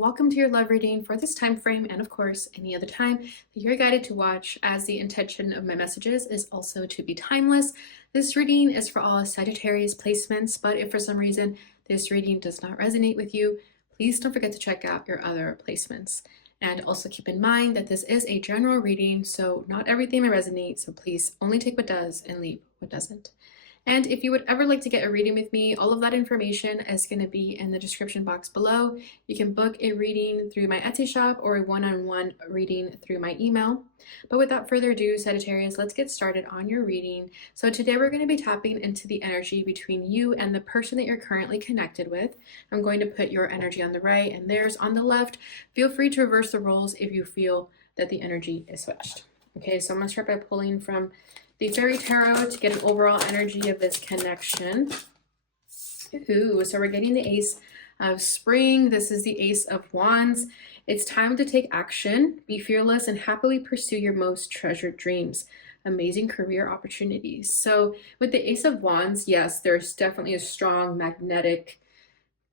welcome to your love reading for this time frame and of course any other time that you're guided to watch, as the intention of my messages is also to be timeless. This reading is for all Sagittarius placements, but if for some reason this reading does not resonate with you, please don't forget to check out your other placements. And also keep in mind that this is a general reading, so not everything may resonate, so please only take what does and leave what doesn't. And if you would ever like to get a reading with me, all of that information is going to be in the description box below. You can book a reading through my Etsy shop or a one-on-one reading through my email. But without further ado, Sagittarius, let's get started on your reading. So today we're going to be tapping into the energy between you and the person that you're currently connected with. I'm going to put your energy on the right and theirs on the left. Feel free to reverse the roles if you feel that the energy is switched. Okay, so I'm going to start by pulling from the Fairy Tarot to get an overall energy of this connection. Ooh, so we're getting the Ace of Spring. This is the Ace of Wands. It's time to take action, be fearless, and happily pursue your most treasured dreams. Amazing career opportunities. So with the Ace of Wands, yes, there's definitely a strong magnetic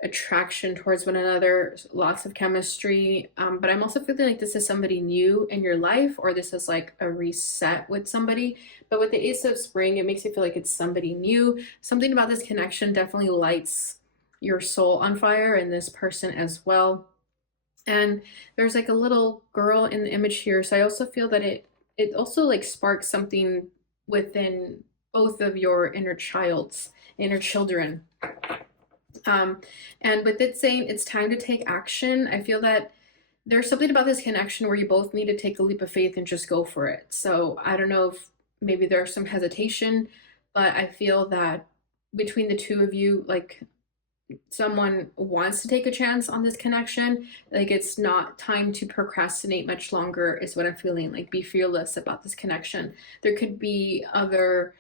attraction towards one another, lots of chemistry, but I'm also feeling like this is somebody new in your life, or this is like a reset with somebody. But with the Ace of Spring, it makes you feel like it's somebody new. Something about this connection definitely lights your soul on fire, and this person as well. And there's like a little girl in the image here, so I also feel that it also like sparks something within both of your inner children. And with it saying it's time to take action, I feel that there's something about this connection where you both need to take a leap of faith and just go for it. So I don't know if maybe there's some hesitation, but I feel that between the two of you, like someone wants to take a chance on this connection. Like it's not time to procrastinate much longer is what I'm feeling. Like be fearless about this connection. There could be other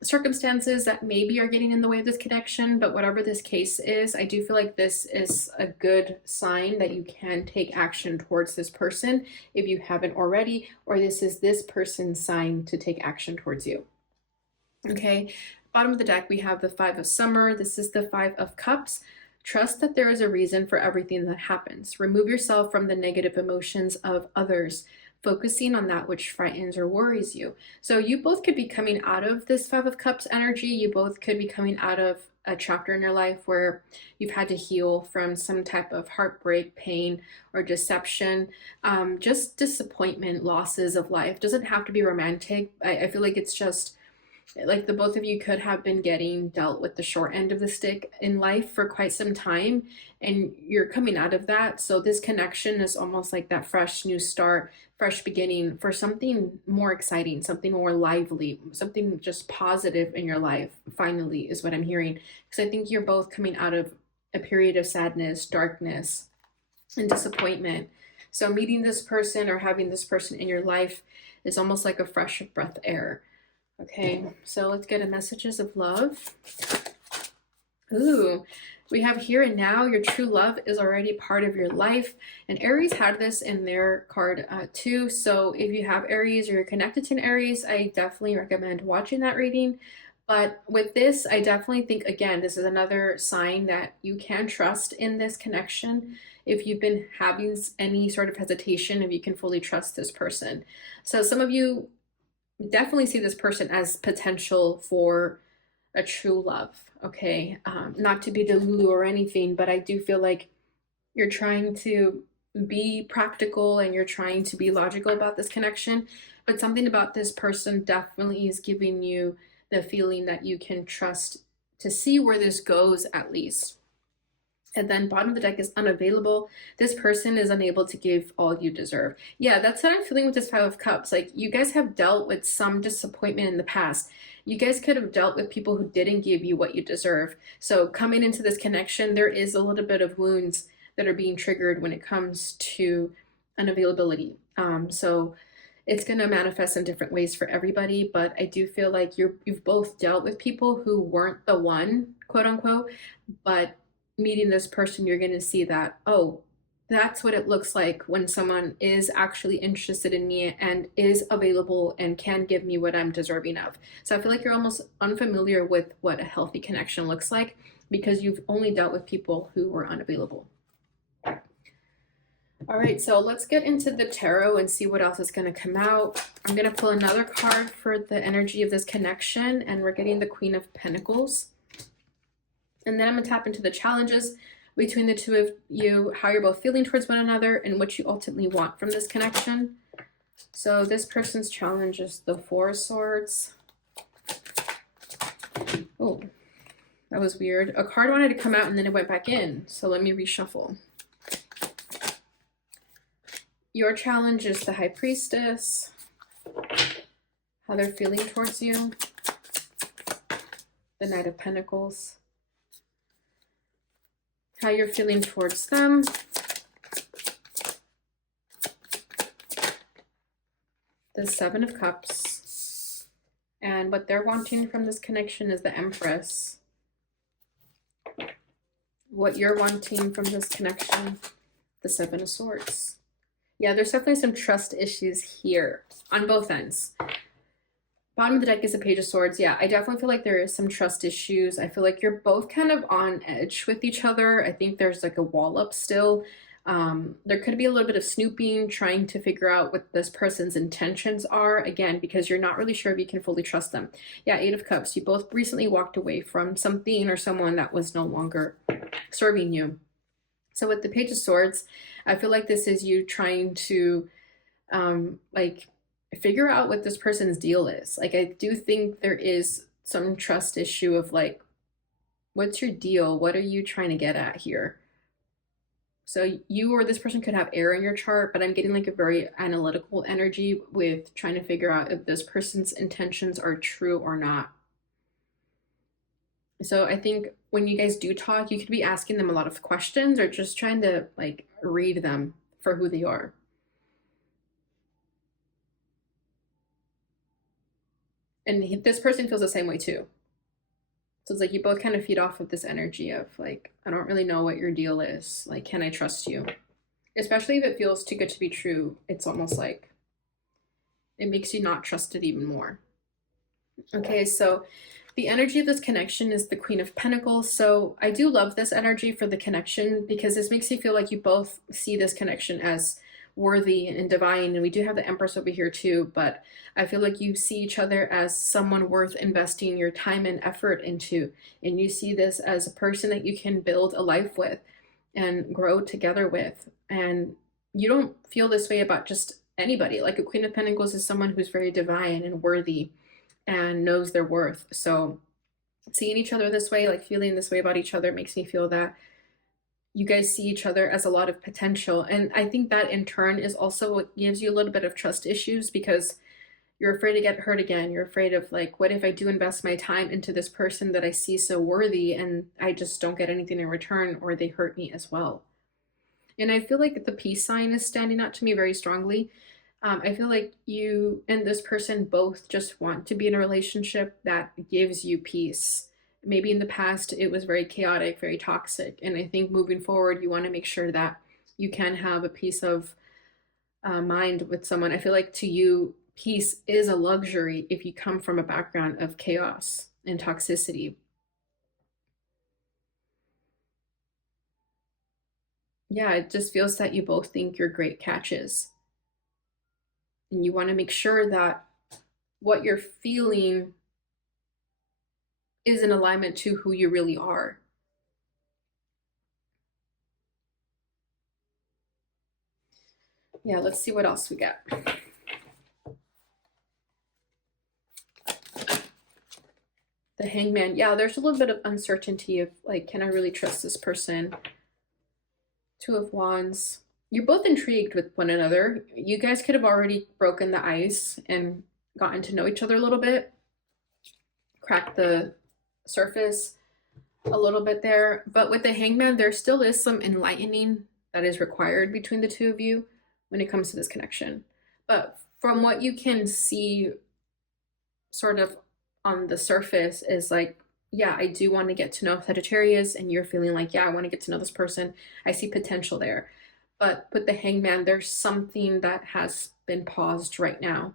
circumstances that maybe are getting in the way of this connection, but whatever this case is, I do feel like this is a good sign that you can take action towards this person if you haven't already, or this is this person's sign to take action towards you. Okay, bottom of the deck we have the Five of Summer. This is the Five of Cups. Trust that there is a reason for everything that happens. Remove yourself from the negative emotions of others, focusing on that which frightens or worries you. So you both could be coming out of this Five of Cups energy. You both could be coming out of a chapter in your life where you've had to heal from some type of heartbreak, pain, or deception, just disappointment, losses of life. Doesn't have to be romantic. I feel like it's just like the both of you could have been getting dealt with the short end of the stick in life for quite some time, and you're coming out of that. So this connection is almost like that fresh new start, fresh beginning for something more exciting, something more lively, something just positive in your life, finally, is what I'm hearing. Because I think you're both coming out of a period of sadness, darkness, and disappointment. So meeting this person or having this person in your life is almost like a fresh breath of air. Okay, so let's get a messages of love. Ooh, we have here and now. Your true love is already part of your life. And Aries had this in their card too. So if you have Aries or you're connected to an Aries, I definitely recommend watching that reading. But with this, I definitely think, again, this is another sign that you can trust in this connection. If you've been having any sort of hesitation, if you can fully trust this person. So some of you definitely see this person as potential for a true love. Okay, not to be delulu or anything, but I do feel like you're trying to be practical and you're trying to be logical about this connection, but something about this person definitely is giving you the feeling that you can trust to see where this goes, at least. And then bottom of the deck is unavailable. This person is unable to give all you deserve. Yeah, that's what I'm feeling with this Five of Cups. Like you guys have dealt with some disappointment in the past. You guys could have dealt with people who didn't give you what you deserve. So coming into this connection, there is a little bit of wounds that are being triggered when it comes to unavailability. So it's going to manifest in different ways for everybody, but I do feel like you've both dealt with people who weren't the one, quote unquote, but meeting this person, you're going to see that, oh, that's what it looks like when someone is actually interested in me and is available and can give me what I'm deserving of. So I feel like you're almost unfamiliar with what a healthy connection looks like because you've only dealt with people who were unavailable. All right, so let's get into the tarot and see what else is going to come out. I'm going to pull another card for the energy of this connection, and we're getting the Queen of Pentacles. And then I'm going to tap into the challenges between the two of you, how you're both feeling towards one another, and what you ultimately want from this connection. So this person's challenge is the Four of Swords. Oh, that was weird. A card wanted to come out and then it went back in. So let me reshuffle. Your challenge is the High Priestess, how they're feeling towards you, the Knight of Pentacles, how you're feeling towards them, the Seven of Cups, and what they're wanting from this connection is the Empress. What you're wanting from this connection, the Seven of Swords. Yeah, there's definitely some trust issues here on both ends. Bottom of the deck is a Page of Swords. Yeah, I definitely feel like there is some trust issues. I feel like you're both kind of on edge with each other. I think there's like a wall up still. There could be a little bit of snooping, trying to figure out what this person's intentions are, again, because you're not really sure if you can fully trust them. Yeah, Eight of Cups. You both recently walked away from something or someone that was no longer serving you. So with the Page of Swords, I feel like this is you trying to like figure out what this person's deal is. Like, I do think there is some trust issue of like, what's your deal? What are you trying to get at here? So you or this person could have air in your chart, but I'm getting like a very analytical energy with trying to figure out if this person's intentions are true or not. So I think when you guys do talk, you could be asking them a lot of questions or just trying to like read them for who they are. And this person feels the same way too. So it's like you both kind of feed off of this energy of like, I don't really know what your deal is. Like, can I trust you? Especially if it feels too good to be true. It's almost like it makes you not trust it even more. Okay, so the energy of this connection is the Queen of Pentacles. So I do love this energy for the connection because this makes you feel like you both see this connection as worthy and divine. And we do have the Empress over here too, but I feel like you see each other as someone worth investing your time and effort into. And you see this as a person that you can build a life with and grow together with. And you don't feel this way about just anybody. Like a Queen of Pentacles is someone who's very divine and worthy and knows their worth. So seeing each other this way, like feeling this way about each other, makes me feel that you guys see each other as a lot of potential. And I think that in turn is also what gives you a little bit of trust issues because you're afraid to get hurt again. You're afraid of like, what if I do invest my time into this person that I see so worthy and I just don't get anything in return, or they hurt me as well. And I feel like the peace sign is standing out to me very strongly. I feel like you and this person both just want to be in a relationship that gives you peace. Maybe in the past it was very chaotic, very toxic. And I think moving forward, you want to make sure that you can have a peace of mind with someone. I feel like to you, peace is a luxury if you come from a background of chaos and toxicity. Yeah, it just feels that you both think you're great catches. And you want to make sure that what you're feeling is in alignment to who you really are. Yeah, let's see what else we got. The Hangman. Yeah, there's a little bit of uncertainty of like, can I really trust this person? Two of Wands. You're both intrigued with one another. You guys could have already broken the ice and gotten to know each other a little bit, cracked the surface a little bit there. But with the Hangman, there still is some enlightening that is required between the two of you when it comes to this connection. But from what you can see sort of on the surface is like, yeah, I do want to get to know Sagittarius, and you're feeling like, yeah, I want to get to know this person. I see potential there. But with the Hangman, there's something that has been paused right now.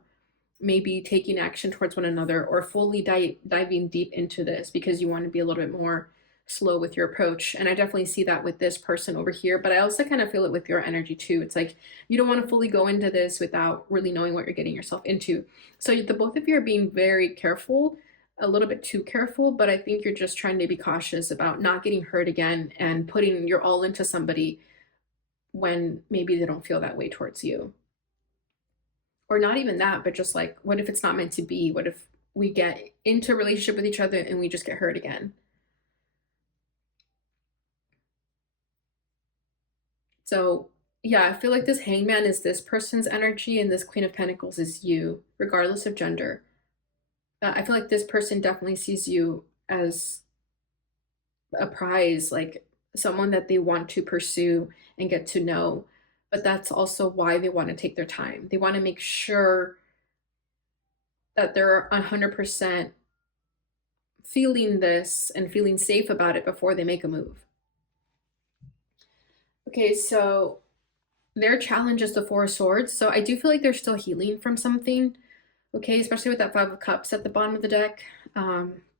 Maybe taking action towards one another or fully diving deep into this because you want to be a little bit more slow with your approach. And I definitely see that with this person over here, but I also kind of feel it with your energy too. It's like you don't want to fully go into this without really knowing what you're getting yourself into. So the both of you are being very careful, a little bit too careful, but I think you're just trying to be cautious about not getting hurt again and putting your all into somebody when maybe they don't feel that way towards you. Or not even that, but just like, what if it's not meant to be? What if we get into a relationship with each other and we just get hurt again? So, yeah, I feel like this hangman is this person's energy and this Queen of Pentacles is you, regardless of gender. I feel like this person definitely sees you as a prize, like someone that they want to pursue and get to know. But that's also why they want to take their time. They want to make sure that they're 100% feeling this and feeling safe about it before they make a move. Okay, so their challenge is the Four of Swords. So I do feel like they're still healing from something. Okay, especially with that Five of Cups at the bottom of the deck,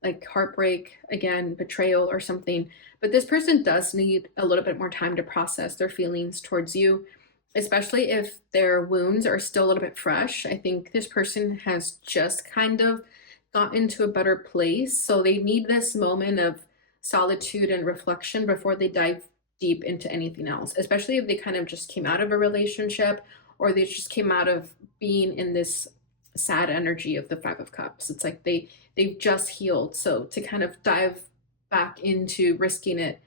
like heartbreak, again, betrayal or something. But this person does need a little bit more time to process their feelings towards you, especially if their wounds are still a little bit fresh. I think this person has just kind of got into a better place. So they need this moment of solitude and reflection before they dive deep into anything else, especially if they kind of just came out of a relationship or they just came out of being in this sad energy of the Five of Cups. It's like they've just healed. So to kind of dive back into risking it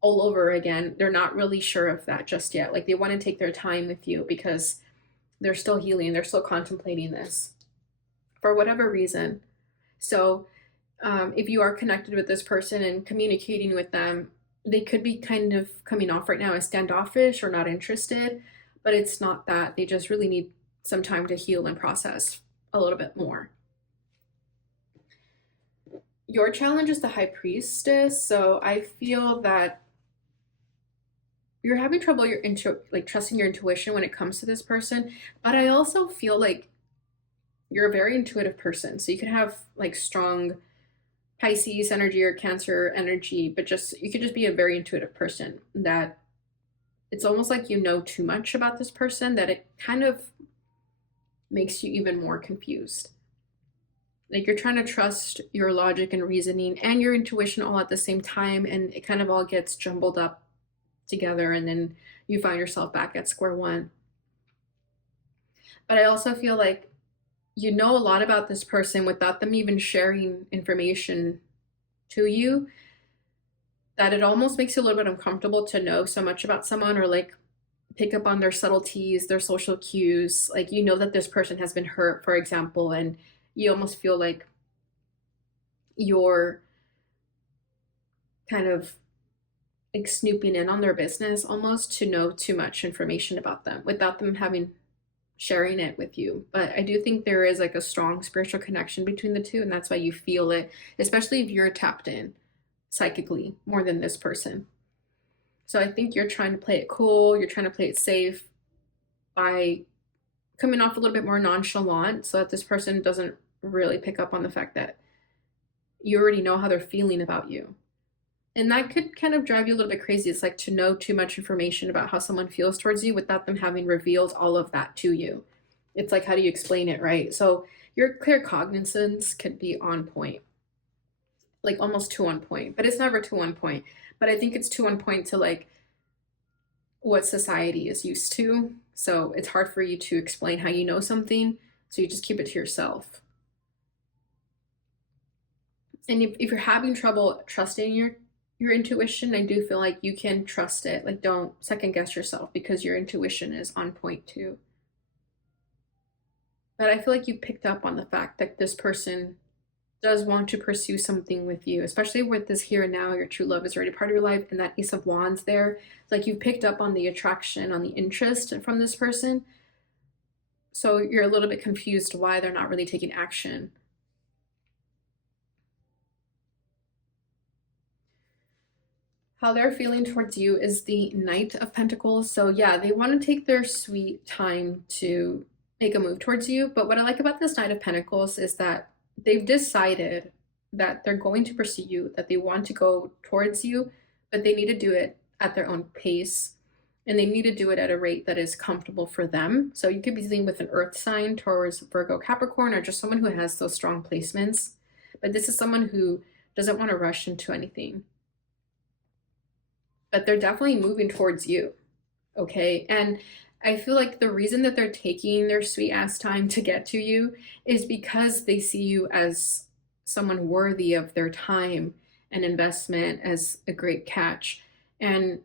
all over again, they're not really sure of that just yet. Like they want to take their time with you because they're still healing, they're still contemplating this for whatever reason. So if you are connected with this person and communicating with them, they could be kind of coming off right now as standoffish or not interested, but it's not that. They just really need some time to heal and process a little bit more. Your challenge is the High Priestess, so I feel that you're having trouble like trusting your intuition when it comes to this person, but I also feel like you're a very intuitive person. So you could have like strong Pisces energy or Cancer energy, but just you could just be a very intuitive person that it's almost like you know too much about this person that it kind of makes you even more confused. Like you're trying to trust your logic and reasoning and your intuition all at the same time, and it kind of all gets jumbled up together, and then you find yourself back at square one. But I also feel like you know a lot about this person without them even sharing information to you, that it almost makes you a little bit uncomfortable to know so much about someone or like pick up on their subtleties, their social cues. Like you know that this person has been hurt, for example, and you almost feel like you're kind of like snooping in on their business almost to know too much information about them without them having sharing it with you. But I do think there is like a strong spiritual connection between the two, and that's why you feel it, especially if you're tapped in psychically more than this person. So I think you're trying to play it cool, you're trying to play it safe by coming off a little bit more nonchalant so that this person doesn't really pick up on the fact that you already know how they're feeling about you. And that could kind of drive you a little bit crazy. It's like to know too much information about how someone feels towards you without them having revealed all of that to you. It's like, how do you explain it, right? So your claircognizance could be on point, like almost too on point, but it's never too on point. But I think it's too on point to like what society is used to. So it's hard for you to explain how you know something. So you just keep it to yourself. And if you're having trouble trusting your intuition, I do feel like you can trust it. Like don't second guess yourself because your intuition is on point too. But I feel like you picked up on the fact that this person does want to pursue something with you, especially with this here and now. Your true love is already part of your life, and that Ace of Wands there. It's like you've picked up on the attraction, on the interest from this person. So you're a little bit confused why they're not really taking action. How they're feeling towards you is the Knight of Pentacles. So yeah, they want to take their sweet time to make a move towards you. But what I like about this Knight of Pentacles is that they've decided that they're going to pursue you, that they want to go towards you, but they need to do it at their own pace, and they need to do it at a rate that is comfortable for them. So you could be dealing with an earth sign, Taurus, Virgo, Capricorn, or just someone who has those strong placements. But this is someone who doesn't want to rush into anything. But they're definitely moving towards you. Okay. And I feel like the reason that they're taking their sweet ass time to get to you is because they see you as someone worthy of their time and investment, as a great catch. And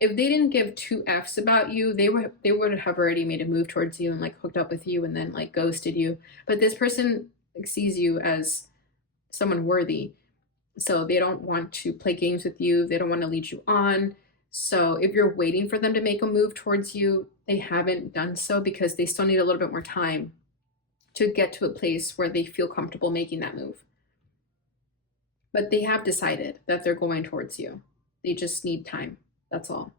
if they didn't give two F's about you, they would have already made a move towards you and like hooked up with you and then like ghosted you. But this person sees you as someone worthy. So they don't want to play games with you. They don't want to lead you on. So if you're waiting for them to make a move towards you, they haven't done so because they still need a little bit more time to get to a place where they feel comfortable making that move. But they have decided that they're going towards you. They just need time. That's all.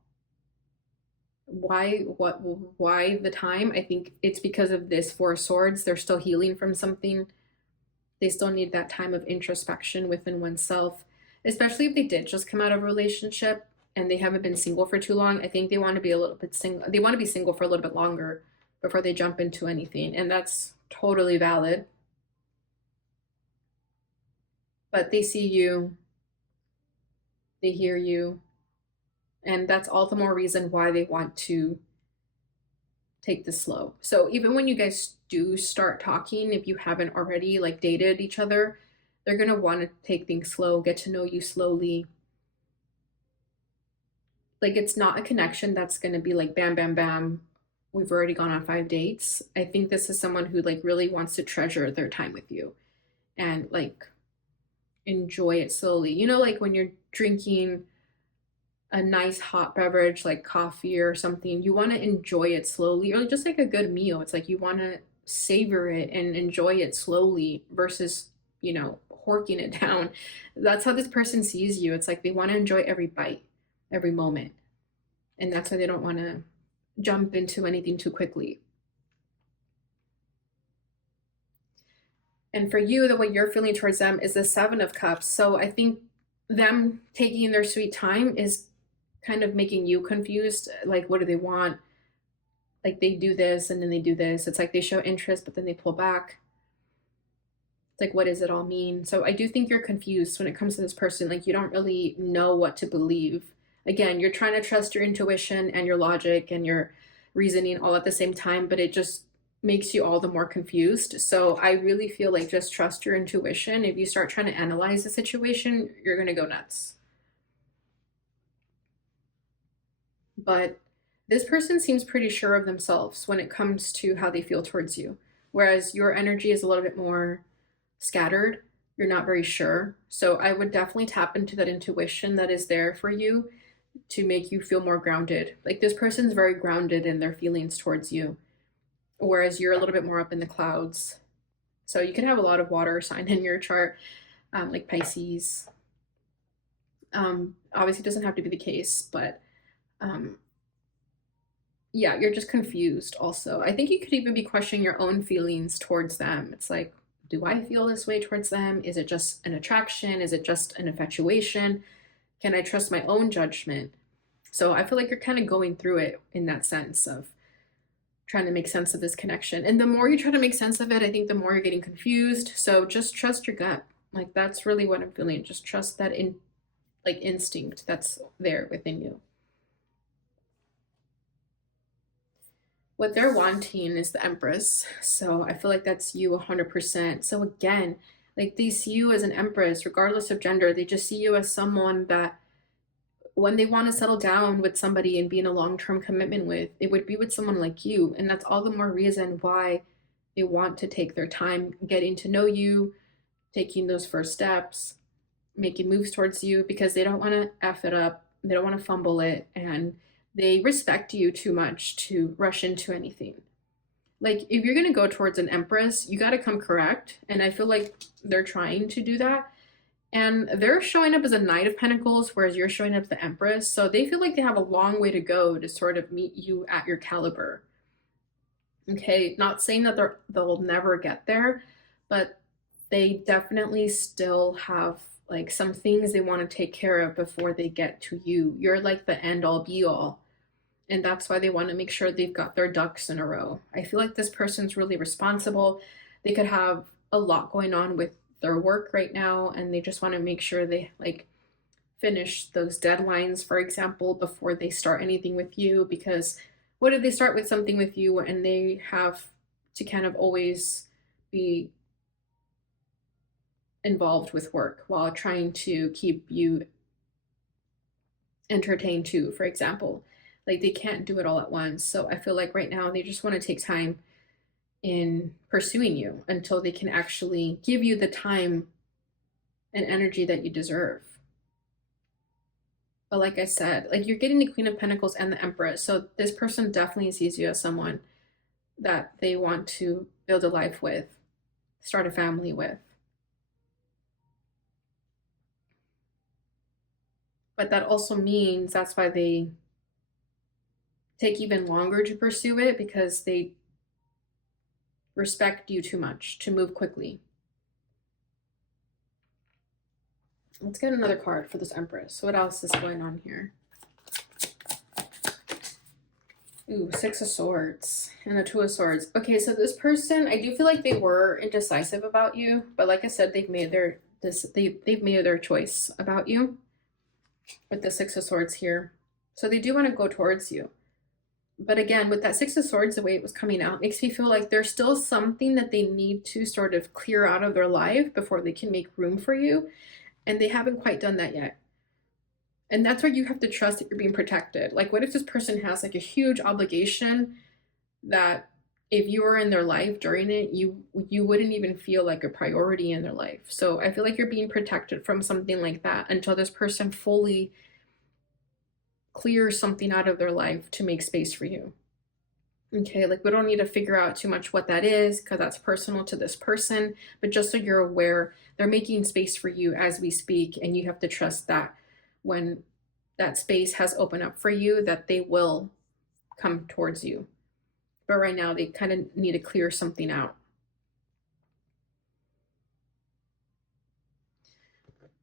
Why the time? I think it's because of this Four of Swords. They're still healing from something. They still need that time of introspection within oneself, especially if they did just come out of a relationship and they haven't been single for too long. I think they want to be a little bit single. They want to be single for a little bit longer before they jump into anything. And that's totally valid. But they see you, they hear you, and that's all the more reason why they want to take this slow. So even when you guys do start talking, if you haven't already like dated each other, they're going to want to take things slow, get to know you slowly. Like it's not a connection that's going to be like bam, bam, bam. We've already gone on 5 dates. I think this is someone who like really wants to treasure their time with you and like enjoy it slowly. You know, like when you're drinking a nice hot beverage like coffee or something, you want to enjoy it slowly, or just like a good meal. It's like you want to savor it and enjoy it slowly versus, horking it down. That's how this person sees you. It's like they want to enjoy every bite, every moment. And that's why they don't want to jump into anything too quickly. And for you, the way you're feeling towards them is the Seven of Cups. So I think them taking their sweet time is kind of making you confused. Like, what do they want? Like, they do this and then they do this. It's like they show interest, but then they pull back. It's like, what does it all mean? So I do think you're confused when it comes to this person. Like, you don't really know what to believe. Again, you're trying to trust your intuition and your logic and your reasoning all at the same time, but it just makes you all the more confused. So I really feel like just trust your intuition. If you start trying to analyze the situation, you're going to go nuts. But this person seems pretty sure of themselves when it comes to how they feel towards you, whereas your energy is a little bit more scattered. You're not very sure. So I would definitely tap into that intuition that is there for you to make you feel more grounded. Like this person's very grounded in their feelings towards you, whereas you're a little bit more up in the clouds. So you could have a lot of water sign in your chart, like Pisces. Obviously, it doesn't have to be the case, but yeah, you're just confused also. I think you could even be questioning your own feelings towards them. It's like, do I feel this way towards them? Is it just an attraction? Is it just an infatuation? Can I trust my own judgment? So I feel like you're kind of going through it in that sense of trying to make sense of this connection. And the more you try to make sense of it, I think the more you're getting confused. So just trust your gut. Like that's really what I'm feeling. Just trust that instinct that's there within you. What they're wanting is the Empress. So I feel like that's you 100%. So again, like they see you as an Empress, regardless of gender. They just see you as someone that when they want to settle down with somebody and be in a long-term commitment with, it would be with someone like you. And that's all the more reason why they want to take their time getting to know you, taking those first steps, making moves towards you, because they don't want to F it up. They don't want to fumble it. And they respect you too much to rush into anything. Like if you're going to go towards an Empress, you got to come correct. And I feel like they're trying to do that. And they're showing up as a Knight of Pentacles, whereas you're showing up as the Empress. So they feel like they have a long way to go to sort of meet you at your caliber. Okay, not saying that they'll never get there, but they definitely still have like some things they want to take care of before they get to you. You're like the end all be all. And that's why they want to make sure they've got their ducks in a row. I feel like this person's really responsible. They could have a lot going on with their work right now, and they just want to make sure they like finish those deadlines, for example, before they start anything with you. Because what if they start with something with you and they have to kind of always be involved with work while trying to keep you entertained too, for example? Like they can't do it all at once. So I feel like right now they just want to take time in pursuing you until they can actually give you the time and energy that you deserve. But like I said, like you're getting the Queen of Pentacles and the Empress. So this person definitely sees you as someone that they want to build a life with, start a family with. But that also means that's why they take even longer to pursue it, because they respect you too much to move quickly. Let's get another card for this Empress. What else is going on here? Ooh, Six of Swords and the Two of Swords. Okay, so this person, I do feel like they were indecisive about you, but like I said, they've made their choice about you with the Six of Swords here. So they do want to go towards you. But again, with that Six of Swords, the way it was coming out, makes me feel like there's still something that they need to sort of clear out of their life before they can make room for you. And they haven't quite done that yet. And that's where you have to trust that you're being protected. Like, what if this person has like a huge obligation that if you were in their life during it, you wouldn't even feel like a priority in their life. So I feel like you're being protected from something like that until this person fully clears something out of their life to make space for you. Okay, like we don't need to figure out too much what that is because that's personal to this person, but just so you're aware, they're making space for you as we speak, and you have to trust that when that space has opened up for you, that they will come towards you. But right now, they kind of need to clear something out.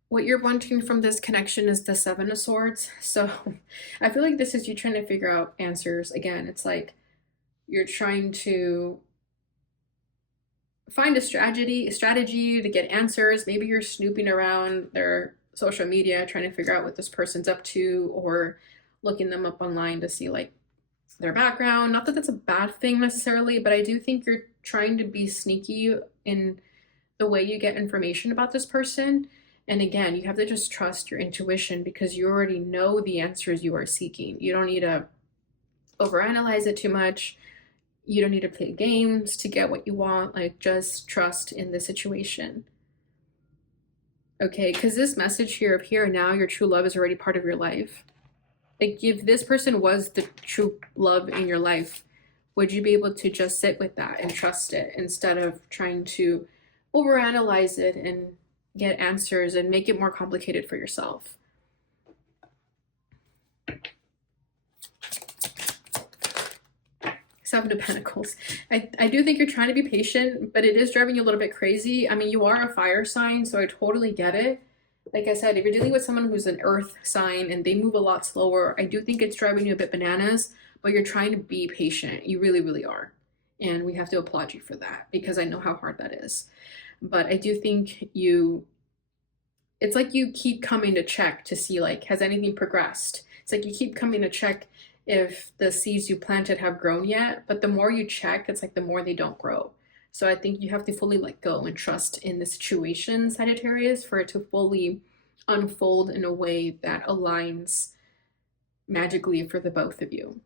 What you're wanting from this connection is the Seven of Swords. So I feel like this is you trying to figure out answers. Again, it's like you're trying to find a strategy to get answers. Maybe you're snooping around their social media trying to figure out what this person's up to, or looking them up online to see like their background. Not that that's a bad thing necessarily, but I do think you're trying to be sneaky in the way you get information about this person. And again, you have to just trust your intuition because you already know the answers you are seeking. You don't need to overanalyze it too much. You don't need to play games to get what you want. Like, just trust in the situation. Okay, because this message here of here now, your true love is already part of your life. Like, if this person was the true love in your life, would you be able to just sit with that and trust it instead of trying to overanalyze it and get answers and make it more complicated for yourself? Seven of Pentacles. I do think you're trying to be patient, but it is driving you a little bit crazy. I mean, you are a fire sign, so I totally get it. Like I said, if you're dealing with someone who's an earth sign and they move a lot slower, I do think it's driving you a bit bananas, but you're trying to be patient. You really, really are. And we have to applaud you for that because I know how hard that is. But I do think it's like you keep coming to check to see like, has anything progressed? It's like you keep coming to check if the seeds you planted have grown yet, but the more you check, it's like the more they don't grow. So I think you have to fully let go and trust in the situation, Sagittarius, for it to fully unfold in a way that aligns magically for the both of you.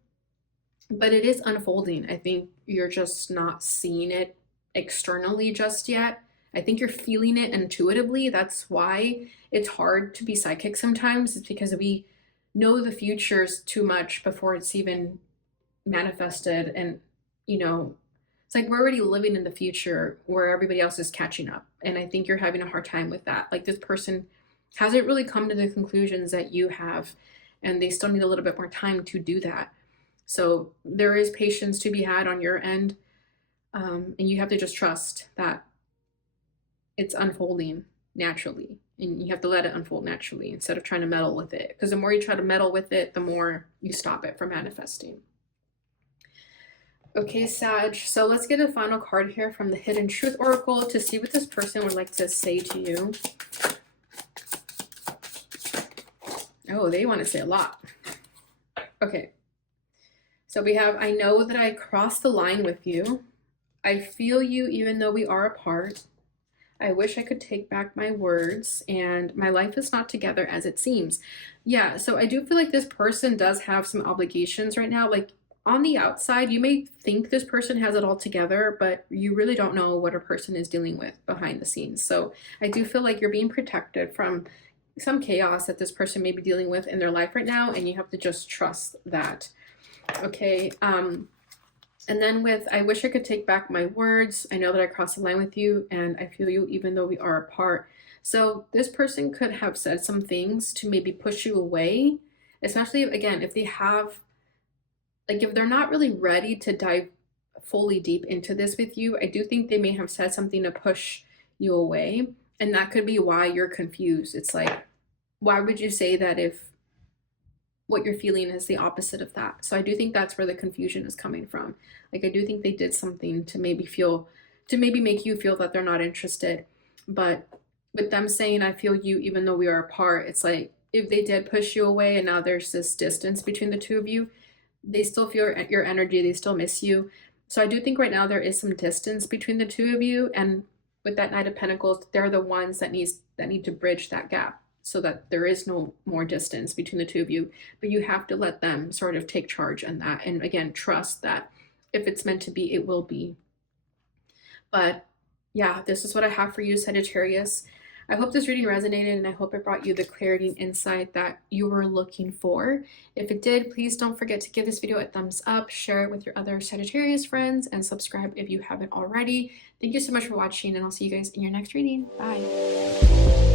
But it is unfolding. I think you're just not seeing it externally just yet. I think you're feeling it intuitively. That's why it's hard to be psychic sometimes. It's because we know the futures too much before it's even manifested. And, it's like we're already living in the future where everybody else is catching up. And I think you're having a hard time with that. Like, this person hasn't really come to the conclusions that you have, and they still need a little bit more time to do that. So there is patience to be had on your end. And you have to just trust that it's unfolding naturally, and you have to let it unfold naturally instead of trying to meddle with it, because the more you try to meddle with it, the more you stop it from manifesting. Okay, Sag, so let's get a final card here from the Hidden Truth Oracle to see what this person would like to say to you. Oh, they want to say a lot. Okay, so we have, I know that I crossed the line with you. I feel you even though we are apart. I wish I could take back my words, and my life is not together as it seems. Yeah, so I do feel like this person does have some obligations right now. Like, on the outside, you may think this person has it all together, but you really don't know what a person is dealing with behind the scenes. So I do feel like you're being protected from some chaos that this person may be dealing with in their life right now, and you have to just trust that. Okay, and then with, I wish I could take back my words. I know that I crossed the line with you, and I feel you even though we are apart. So this person could have said some things to maybe push you away, especially, again, if they have, like, if they're not really ready to dive fully deep into this with you. I do think they may have said something to push you away, and that could be why you're confused. It's like, why would you say that if what you're feeling is the opposite of that? So I do think that's where the confusion is coming from. Like, I do think they did something to maybe make you feel that they're not interested. But with them saying, I feel you even though we are apart, it's like, if they did push you away and now there's this distance between the two of you, they still feel your energy, they still miss you. So I do think right now there is some distance between the two of you, and with that Knight of Pentacles, they're the ones that need to bridge that gap so that there is no more distance between the two of you. But you have to let them sort of take charge in that, and again, trust that if it's meant to be, it will be. But yeah, this is what I have for you, Sagittarius. I hope this reading resonated, and I hope it brought you the clarity and insight that you were looking for. If it did, please don't forget to give this video a thumbs up, share it with your other Sagittarius friends, and subscribe if you haven't already. Thank you so much for watching, and I'll see you guys in your next reading. Bye.